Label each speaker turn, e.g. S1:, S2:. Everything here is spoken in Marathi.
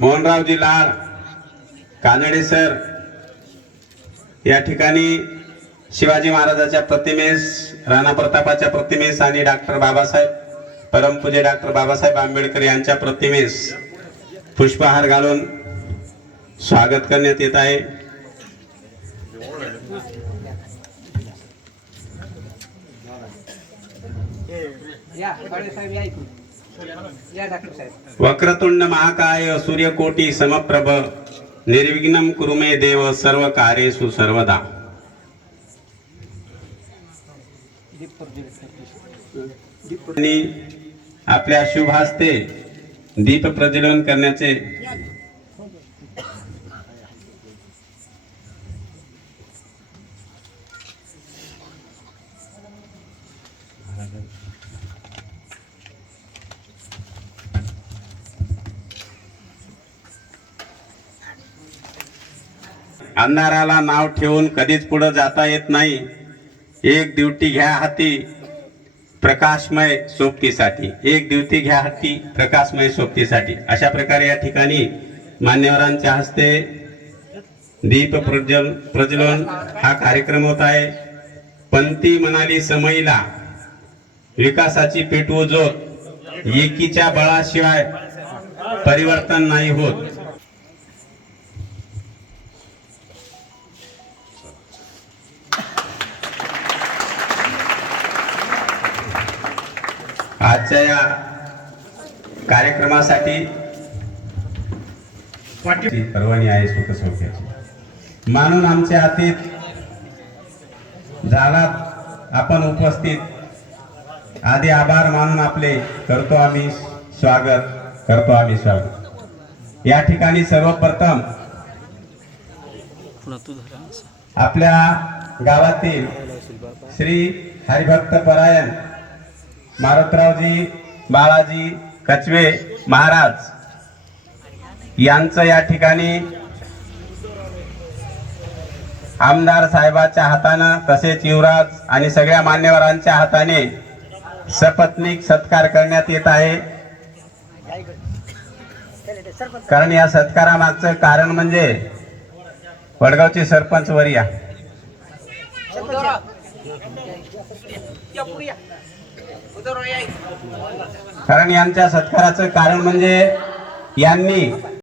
S1: मोहनरावजी लाड कानडे सर या ठिकाणी शिवाजी महाराजाच्या प्रतिमेस राणा प्रतापाच्या प्रतिमेस आणि डॉक्टर बाबासाहेब परमपूजे डॉक्टर बाबासाहेब आंबेडकर यांच्या प्रतिमेस पुष्पहार घालून स्वागत करण्यात येत आहे.
S2: या
S1: वक्रतुंड महाकाय सूर्यकोटी समप्रभ निर्विघ्न कुरुमे देव सर्व कार्येसु सर्वदा आपल्या शुभ हस्ते दीप प्रज्वलन करण्याचे अंधाराला नाव ठेवून कधीच पुढं जाता येत नाही. एक ड्युटी घ्या हाती प्रकाशमय सोबतीसाठी. एक ड्युटी घ्या हाती प्रकाशमय सोबतीसाठी. अशा प्रकारे या ठिकाणी मान्यवरांच्या हस्ते दीप प्रज्वल प्रज्वलन हा कार्यक्रम होत आहे. पंथी म्हणाली समईला विकासाची पेटवू जोत एकीच्या बळाशिवाय परिवर्तन नाही होत. आजच्या या कार्यक्रमासाठी परवानी आहे सुखसौख्याची मानून आमच्या हातीत झालात. आपण उपस्थित. आधी आभार मानून आपले करतो आम्ही स्वागत करतो आम्ही स्वागत. या ठिकाणी सर्वप्रथम आपल्या गावातील श्री हरिभक्त परायण मारुतरावजी बाळाजी कचवे महाराज यांचं या ठिकाणी आमदार साहेबाच्या हातानं तसेच युवराज आणि सगळ्या मान्यवरांच्या हाताने सपत्नीक सत्कार करण्यात येत आहे. कारण या सत्कारामागचं कारण म्हणजे वडगावचे सरपंच वरिया. कारण यांच्या सत्काराचं कारण म्हणजे यांनी